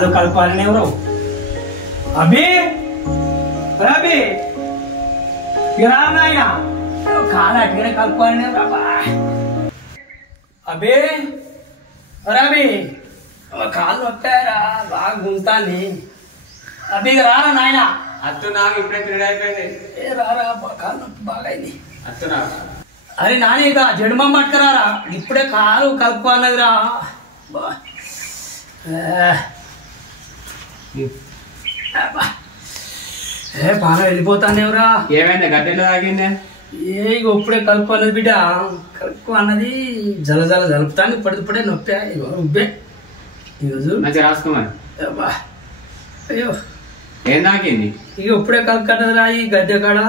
కాలు కలపాలని ఎవరు అభి అభి రానాయన కాలు అట్టిగానే కలుపుకోవాలని ఎవరు అభి అభి కాళ్ళు వస్తాయరా బాగా గుంజుతాంది అభి రారా నాయన అత్తు నాకు ఇప్పుడే పీరియడ్ అయిపోయింది ఏ రారా కాలు బాగా అయింది అత్తు నాకు అరే నాని ఇక జడుమం పట్టుకురారా ఇప్పుడే కాలు కలుపుకోన్నదిరా ఏ బాగా వెళ్ళిపోతానేవరా ఏమైంది గడ్డెంట్లో తాగిందే ఏ ఇక ఇప్పుడే కలుపుకున్నది బిడ్డ కలుపు అన్నది జల జల జలుపుతాను ఇప్పుడే నొప్పా ఇగో ఉబ్బే ఈరోజు మంచిగా రాసుకోమని అయ్యో ఏం తాకింది ఇక ఇప్పుడే కలుపుకున్నదిరా ఈ గద్దె కాడ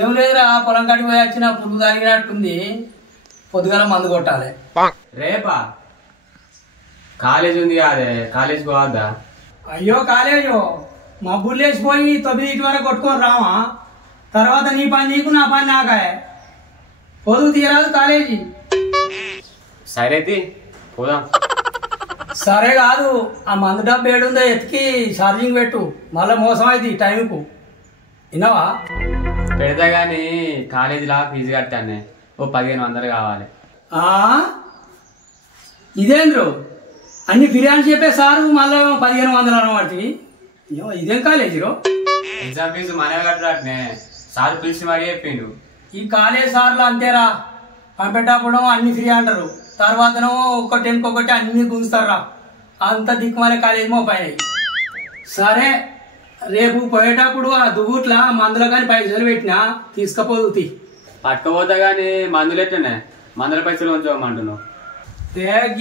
ఏం లేదురా పొలం కాడికి పోయి వచ్చిన పురుగు తాగినట్టుంది పొద్దుగాల మందు కొట్టాలి రేపా కాలేజ్ ఉంది అదే కాలేజ్ పోవద్దా అయ్యో కాలేజో మా బుల్లేసిపోయి 9 వరకు కొట్టుకొని రామా తర్వాత నీ పని నీకు నా పని నాకాయ పొదుగు తీరాదు కాలేజీ సరే పోదాం సరే కాదు ఆ మందు డబ్బు ఏడుందో ఎత్తికి ఛార్జింగ్ పెట్టు మళ్ళీ మోసం అయింది టైంకు విన్నావా పెడతా గానీ కాలేజీలా ఫీజు కట్టానే ఓ 1500 కావాలి ఇదేంద్రు అన్ని ఫిర్యాదు చెప్పే సారు మళ్ళీ 1500 అనబడుతుంది ఇదేం కాలేజీరో ఎగ్జామ్ ఫీజు మనమే కట్టరాటనే సార్ పిలిచి మరీ చెప్పిండు ఈ కాలేజ్ సార్లు అంతేరా పంపేటప్పుడు అన్ని ఫ్రీ అంటారు తర్వాతనో ఒక్కటి అన్ని గుంజుతారా అంత దిక్కుమాలే కాలేజ్ మో పైన సరే రేపు పోయేటప్పుడు ఆ దుగుట్ల మందులో కానీ పైసలు పెట్టినా తీసుకపోదు పట్టుకపోతా గానీ మందులు ఎట్టనే మందుల పైసలు ఉంచమంటున్నావు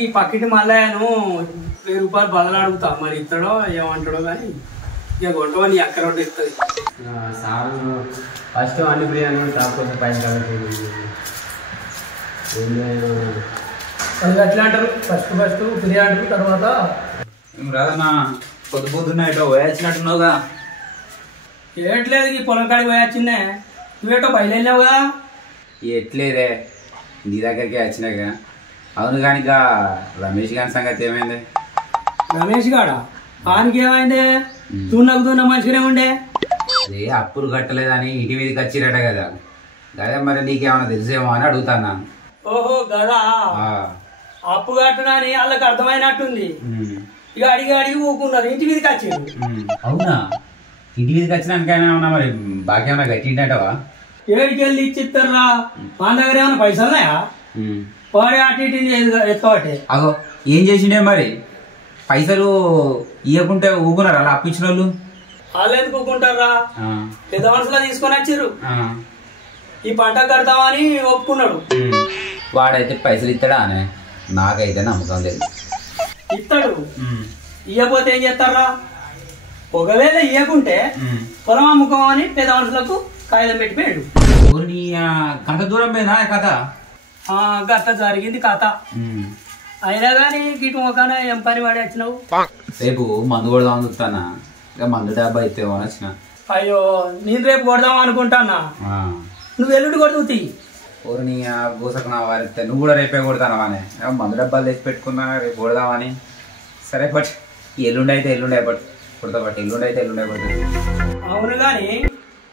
ఈ పక్కిటి మల్లయ్యను 1000 రూపాయలు బదులు అడుగుతా మరి ఇస్తాడో ఏమంటాడో కానీ ఇక కొట్టవని అక్కడ ఒకటి ఇస్తుంది సారు ఫస్ట్ అన్ని ఫ్రీ అని కాకపోతే పైసలు అది ఎట్లా అంటారు ఫస్ట్ ఫ్రీ అంటారు తర్వాత రాదన్నా పొద్దున్న ఎటో పోయొచ్చినట్టున్నావుగా ఏట్లేదు ఈ పొలం కాడికి పోయొచ్చిందే నువ్వేటో బయలుదేరినావుగా ఎట్లేదే నీ దగ్గరికి వచ్చినాక అవును కానీ రమేష్ గారి సంగతి ఏమైంది రమేష్ గాడా పానికి ఏమైంది తున్న మంచిగానే ఉండే అదే అప్పులు కట్టలేదని ఇంటి మీదకి వచ్చిరట కదా అదే మరి నీకేమైనా తెలిసేమో అని అడుగుతాను ఓహో గదా అప్పు కట్టనని వాళ్ళకి అర్థమైనట్టుంది ఇక అడిగి ఊకున్నారు ఇంటి మీదకి వచ్చారు అవునా ఇంటి మీదకి వచ్చినాకైనా ఉన్నా మరి బాగా ఏమైనా కట్టిండటవా ఏడికి వెళ్ళి ఇచ్చిస్తారా మా దగ్గర ఏమైనా పైసలు ఉన్నాయా వాడే అటు ఇటు ఎత్తుకోటే అగో ఏం చేసిండే మరి పైసలు ఇవ్వకుంటే ఊకున్నారు అలా అప్పించిన వాళ్ళు వాళ్ళు ఎందుకు ఊకుంటారా పెద్ద మనుషులా తీసుకొని వచ్చారు ఈ పంట కడతామని ఒప్పుకున్నాడు వాడైతే పైసలు ఇస్తాడా అనే నాకైతే నమ్మకం లేదు ఇస్తాడు ఇవ్వకపోతే ఏం చేస్తారా ఒకవేళ ఇవ్వకుంటే పొలం అమ్ముకోమని పెద్ద మనుషులకు కాగితం పెట్టిపోయాడు గంట దూరం పోయిందా కథ గట్ట జరిగింది కథ అయినా కానీ గిటు మొక్కన ఏం పని వాడి వచ్చినావు రేపు మందు కొడదామని చూస్తానా ఇక మందు డబ్బా అయితే వచ్చిన అయ్యో నేను రేపు కొడదాం అనుకుంటానా నువ్వు ఎల్లుండి కొడుతూ ఊరిని గోసకు నా వారిస్తే నువ్వు కూడా రేపే కొడతాను అని మందు డబ్బాలు తెచ్చి పెట్టుకున్నా రేపు కొడదామని సరే బట్ ఎల్లుండి అయితే ఎల్లుండే బట్ కుడతా బట్ ఎల్లుండి అయితే ఎల్లుండే పడుతుంది అవును కానీ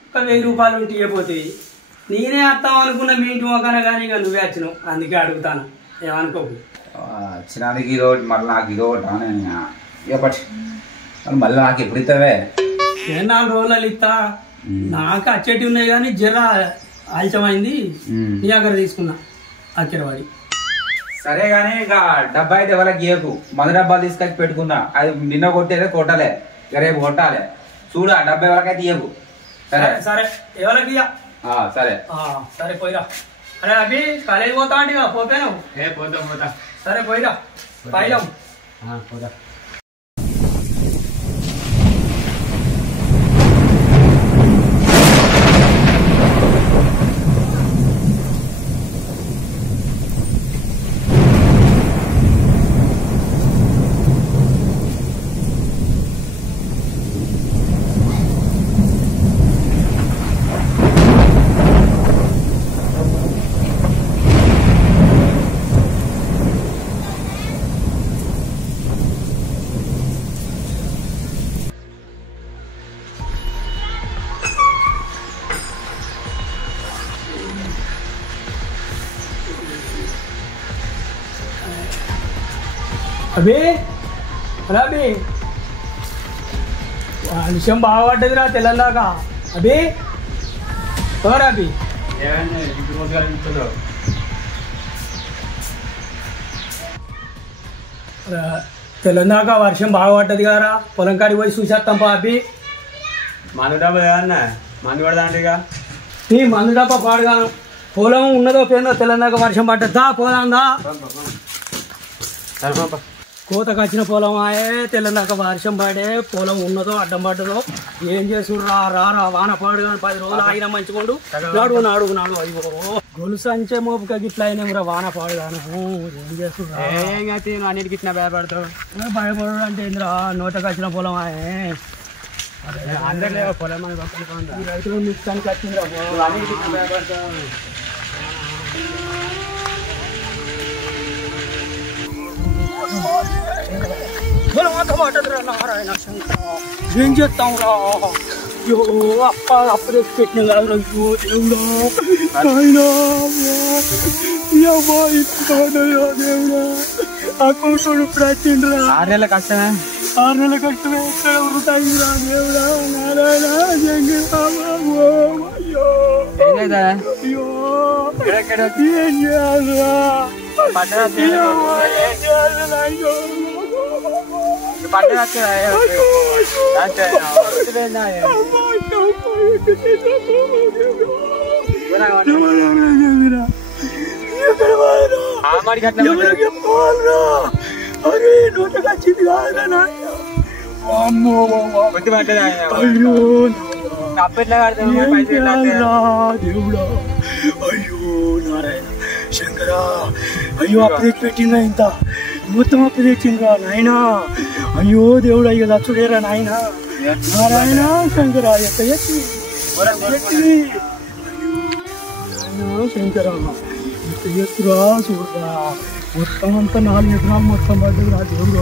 ఒక 1000 రూపాయలు ఉంటే ఇవ్వబోతుంది నేనే వస్తాం అనుకున్న మీ ఇంటి మొక్కన కానీ ఇక నువ్వే వచ్చినావు అందుకే అడుగుతాను ఏమనుకోకు వచ్చినందుకు ఇది ఒకటి మళ్ళీ నాకు ఇది ఒకటి ఇక బట్ మళ్ళీ నాకు ఎప్పుడు ఇస్తావే 4 రోజులు ఇస్తా నాకు అచ్చేటి ఉన్నాయి కానీ జర ఆలస్యమైంది నీ దగ్గర తీసుకున్నా అక్కిరవాడి సరే కానీ ఇక డబ్బా అయితే ఎవరికి గీయకు మందు డబ్బాలు తీసుకొచ్చి పెట్టుకున్నా అది నిన్న కొట్టేదే కొట్టాలి ఇక రేపు కొట్టాలి చూడు ఆ డబ్బా ఎవరికైతే ఇయ్యకు సరే సరే ఎవరికి సరే సరే పోయిరా అరే అభి కాలేజీ పోతా అంటే పోతాను పోతా సరే పోయిరా పైలం పోతా అభి అభి వర్షం బాగా పడ్డదిరా తెల్లందాకా. అభి ఎవరు అభి? తెల్లందాకా వర్షం బాగా పడ్డది కదరా, పొలం కాడికి పోయి చూసేస్తాం పా అభి. మందు డబ్బా ఏమన్నా మందు పడదాంటిగా నీ మందు డబ్బా పాడుగాను. పొలం ఉన్నదో పోయిందో తెల్లందాకా వర్షం పడ్డదా, పోదాందా? కోతకు వచ్చిన పొలం ఆయే, తెల్లందాకా వర్షం పడే, పొలం ఉన్నదో అడ్డం పడ్డదో ఏం చేసుడు రా రా రా వాన పాడుగా 10 రోజులు ఆగిన మంచిగుండు. నాడు నాడు నాడు అయ్యో గొలుసు అంచే మోపుక గిట్లా అయినా వాన పాడుగాను. ఏం చేసుడు అన్నిటికి ఇట్లా భయపడతావు. భయపడు అంటే ఏంద్రా, నోటకు వచ్చిన పొలం ఆయే. అందరు పొలం రైతులు మిక్సానికి వచ్చిందిరా. భయపడతావు. నారాయణ శంకర ఏం చేస్తాం రా? అప్పు తెచ్చి పెట్టిన కాదు దేవుడా. దేవుడా అకౌంట్ ఇప్పుడు వచ్చిండ్రా. 6 నెలల కష్టమే. 6 నెలల కష్టమే ఎక్కడ ఉరుతాయిరా దేవుడా. నారాయణ శంకర అయ్యో అయ్యో ఏం చేయాలరా? దేవుడా అయ్యో నారాయణ శంకర అయ్యో అప్పు తెచ్చి పెట్టిందా ఇంత మొత్తం అప్పు తెచ్చిండ్రా నాయనా. అయ్యో దేవుడా ఇక లచ్చుడేరా నాయన. నారాయణ శంకర శంకర ఎత్తురా చూడరా. మొత్తం అంతా 4 ఎకరాలు మొత్తం పడ్డది రా దేవుడు.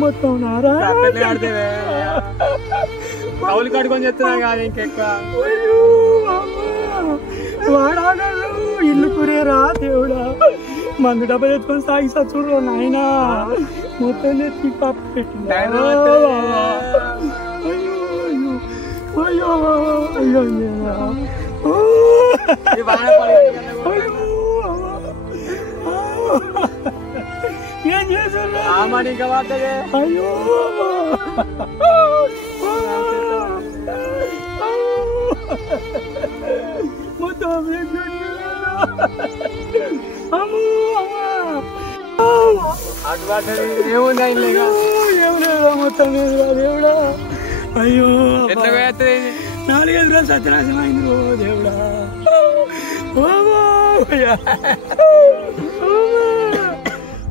మొత్తం కౌలు కట్టుకొని చెప్తున్నారు కాదు ఇంకెక్కువ. వాడాలు ఇల్లు కురేరా దేవుడా. మందు డబ్బా తెచ్చుకొని సాగి సచ్చుడు నాయన. మొత్తం ఎత్తి పప్పు పెట్టింది. అయ్యో అయ్యో అయ్యో ఏం చేశారు? అయ్యో మొత్తం ఏములేదా మొత్తం దేవుడా. అయ్యో 4 రోజులు సత్యనాశనం అయింది దేవుడా.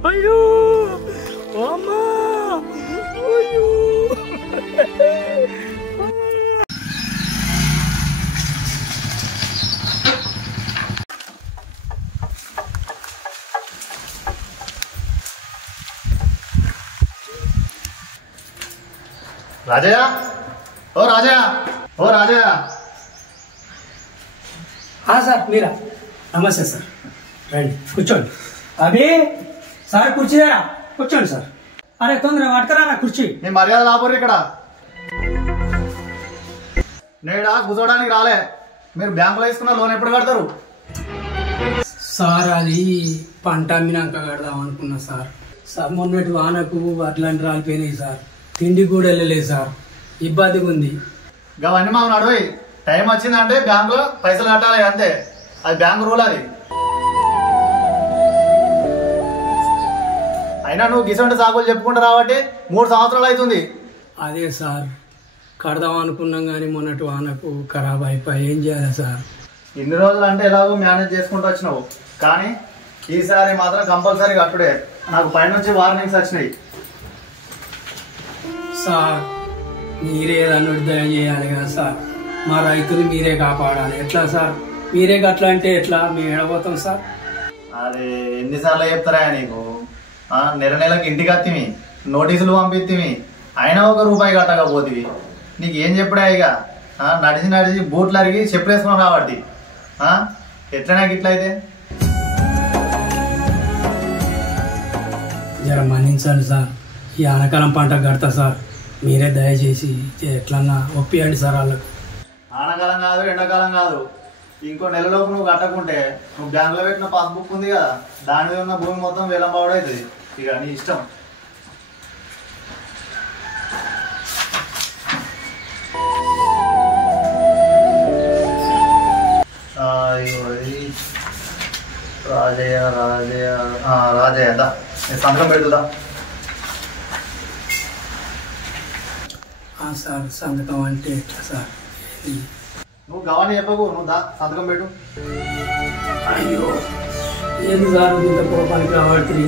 అయ్యో అమ్మా అయ్యో రాజయ్య ఓ రాజయ్య ఓ రాజయ్య. సార్ మీరా? నమస్తే సార్, రండి కూర్చోండి. అభి సార్ కుర్చీరా, కూర్చోండి సార్. అరే తొందరగా పట్టుకురా కుర్చీ. నీ మర్యాద లాపర్రు ఇక్కడ. నేడా కూర్చోడానికి రాలే. మీరు బ్యాంకులో వేసుకున్న లోన్ ఎప్పుడు కడతారు? సార్ అది పంట అమ్మినాక కడదాం అనుకున్నా సార్. సార్ మొన్నటి వానకు అట్లాంటి రాలిపోయినాయి సార్. తిండి కూడా వెళ్ళలేదు సార్, ఇబ్బందిగా ఉంది. అవన్నీ మాకు నడవయి. టైం వచ్చిందంటే బ్యాంకులో పైసలు కట్టాలి అంతే. అది బ్యాంకు రూల్. అది అయినా నువ్వు గిసంటి సాగులు చెప్పుకుంటా రాబట్టి 3 సంవత్సరాలు అవుతుంది. అదే సార్ కడదాం అనుకున్నాం కానీ మొన్నటి వానకు ఖరాబ్ అయిపోయి ఏం చేయాలి సార్? ఇన్ని రోజులు అంటే ఎలాగో మేనేజ్ చేసుకుంటూ వచ్చినావు, కానీ ఈసారి మాత్రం కంపల్సరీ కట్టుడే. నాకు పైనుంచి వార్నింగ్స్ వచ్చినాయి. సార్ మీరే అన్నుడిదయం చేయాలి కదా సార్. మా రైతులు మీరే కాపాడాలి. ఎట్లా సార్? మీరే గట్లా అంటే ఎట్లా మేము ఎడబోతాం సార్? అరే ఎన్నిసార్లు చెప్తారా నీకు? నెల నెలకు ఇంటికి వత్తివి, నోటీసులు పంపిత్తివి, అయినా ₹1 కట్టకపోతివి. నీకు ఏం చెప్పుడా ఇక? నడిచి నడిచి బూట్లు అరిగి చెప్పులేసుకొని రాబట్టి ఎట్లనా ఇట్లా అయితే? జర మన్నించండి సార్, ఈ ఆనకాలం పంట కడతా సార్. మీరే దయచేసి ఎట్లన్నా ఒప్పియండి సార్ వాళ్ళకు. ఆనకాలం కాదు, ఎండాకాలం కాదు, ఇంకో నెలలోపు నువ్వు కట్టకుంటే నువ్వు బ్యాంకులో పెట్టిన పాస్బుక్ ఉంది కదా, దాని మీద ఉన్న భూమి మొత్తం వేలం బావుడవుతుంది. ఇక నీ ఇష్టం. రాజయ్య రాజయ్య రాజయ్య దా నేను సంతకం పెడుతుందా? సార్ సంతకం అంటే ఎట్లా సార్? నువ్వు గవాన్ని చెప్పకు, నువ్వు దా సంతకం పెట్టు. అయ్యో ఏంది సార్ ఇంత కోపానికి రాబట్టి?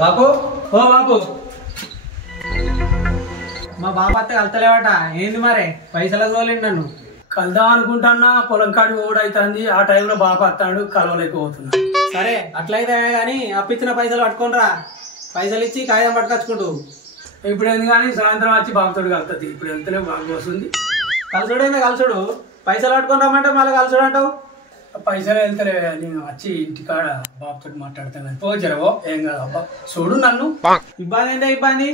బాపు, ఓ బాబు, మా బాబు అత్త కలుతలేవట. ఏంది మరి పైసలకు తోలేండి నన్ను? కలుద్దాం అనుకుంటున్నా, పొలం కాడి ఓడైతుంది. ఆ టైంలో బాబు వస్తాడు, కలవలేకపోతున్నా. సరే అట్లయితే కానీ అప్పిచ్చిన పైసలు పట్టుకోనరా. పైసలు ఇచ్చి కాగితం పట్టుకొచ్చుకుంటూ. ఇప్పుడు ఎందుకు కానీ సాయంత్రం వచ్చి బాబుతో కలుతుంది. ఇప్పుడు వెళ్తేనే బాగా వస్తుంది. కలుసుడైనా కలుసుడు, పైసలు పట్టుకొని రమ్మంటే మళ్ళీ కలుసుడు అంటావు. పైసలు వెళ్తలే, నేను వచ్చి ఇంటికాడ బాబుతో మాట్లాడతాను. పో జరవో, ఏం కాదు అబ్బా, చూడు నన్ను. ఇబ్బంది ఏంటో ఇబ్బంది.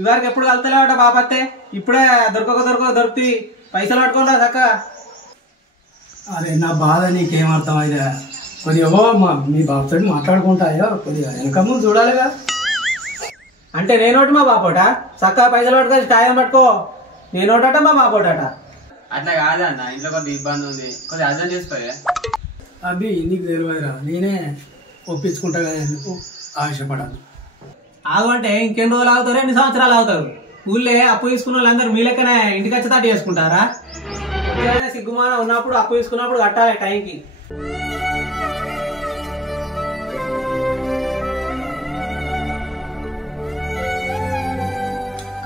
ఇవరకు ఎప్పుడు కలుతలేవట బాపత్తే. ఇప్పుడే దొరుకుతుంది. పైసలు పట్టుకోనరా చక్క. అరే నా బాధ నీకేమర్థం అయితే కొద్దిగా మీ బాబుతో మాట్లాడుకుంటాయో కొద్దిగా వెనక ముందు చూడాలిగా. అంటే నేనోటి మా బాపోట చక్కగా పైసలు పట్టుకొని కాగితం పట్టుకో. నేనోటట మా బాపోటట. అట్లా కాదన్న, ఇంట్లో కొంత ఇబ్బంది ఉంది, కొద్దిగా అర్థం చేసుకోలే. అబ్బి నీకు తెలియదురా, నేనే ఒప్పించుకుంటా కదా, ఎందుకు ఆశపడాలి. ఆగు అంటే ఇంకెన్ని రోజులు ఆగుతారు, ఎన్ని సంవత్సరాలు ఆగుతారు? ఊళ్ళే అప్పు తీసుకున్న వాళ్ళందరూ మీ లెక్కనే ఇంటికి వచ్చి తాటి చేసుకుంటారా? సిగ్గుమాన ఉన్నప్పుడు అప్పు తీసుకున్నప్పుడు కట్టాలి టైంకి.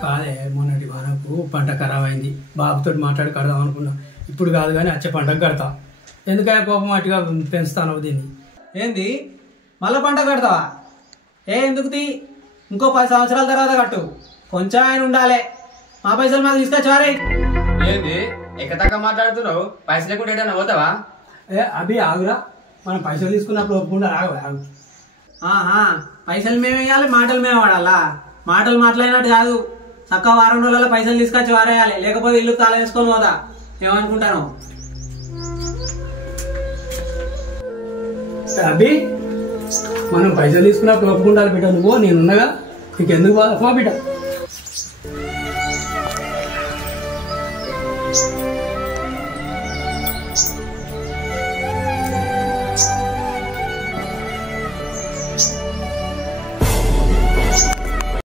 కాదే, మొన్నటి వరకు పంట ఖరాబ్ అయింది. బాబుతో మాట్లాడి కడదాం అనుకున్నా. ఇప్పుడు కాదు కానీ వచ్చే పంటకు కడతా. ఎందుకైనా కోపం అటుగా పెంచుతాను దీన్ని. ఏంది మళ్ళా పంట కడతావా? ఎందుకు ఇంకో 10 సంవత్సరాల తర్వాత కట్టు. కొంచెం ఆయన ఉండాలి. మా పైసలు మాకు తీసుకొచ్చారే. ఏంది ఎక్కదాకా మాట్లాడుతున్నావు? పైసలు లేకుండా ఏదైనా పోతావా? అభి ఆగురా, మనం పైసలు తీసుకున్నప్పుడు ఒప్పుకుండా ఆగు. పైసలు మేము వేయాలి, మాటలు మేము వాడాలా? మాటలు మాట్లాడినట్టు కాదు. చక్క వారం రోజులలో పైసలు తీసుకొచ్చి వారేయాలి, లేకపోతే ఇల్లు తాళ వేసుకొని పోదా. ఏమనుకుంటాను? అభి మనం పైసలు తీసుకున్నప్పుడు ఒప్పుకుంటారు బిడ్డ. నువ్వు నేనున్నగా, నీకు ఎందుకు బాధ? బిడ్డ